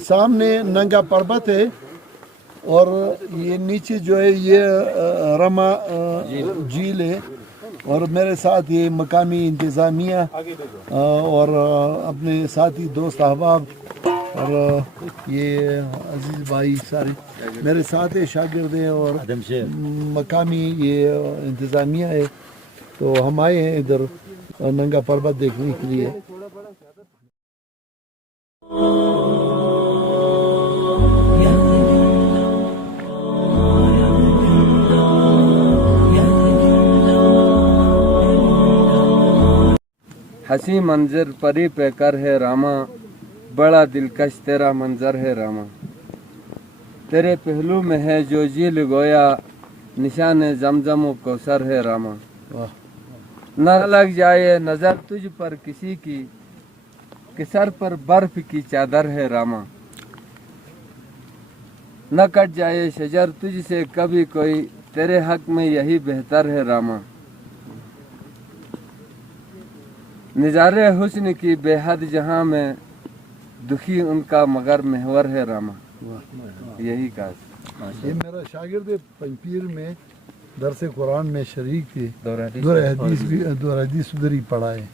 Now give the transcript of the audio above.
सामने नंगा पर्वत है और ये नीचे जो है ये रमा झील है और मेरे साथ ये मकामी इंतज़ामिया और अपने साथी दोस्त अहबाब और ये अजीज़ भाई सारे मेरे साथ है, शागिर्द हैं और मकामी ये इंतज़ामिया है। तो हम आए हैं इधर नंगा पर्वत देखने के लिए। हसी मंजर परी पे कर है रामा, बड़ा दिलकश तेरा मंजर है रामा। तेरे पहलू में है जो झील गोया, निशान जमजम व कौसर है रामा। न लग जाए नजर तुझ पर किसी की, कि सर पर बर्फ की चादर है रामा। न कट जाए शजर तुझसे कभी कोई, तेरे हक में यही बेहतर है रामा। निजारे हुस्न की बेहद जहां में, दुखी उनका मगर महवर है रामा। यही कहा। ये मेरा शागिर्द पंजपीर में दरसे कुरान में शरीक थे, दो हदीस उधर ही पढ़ा है।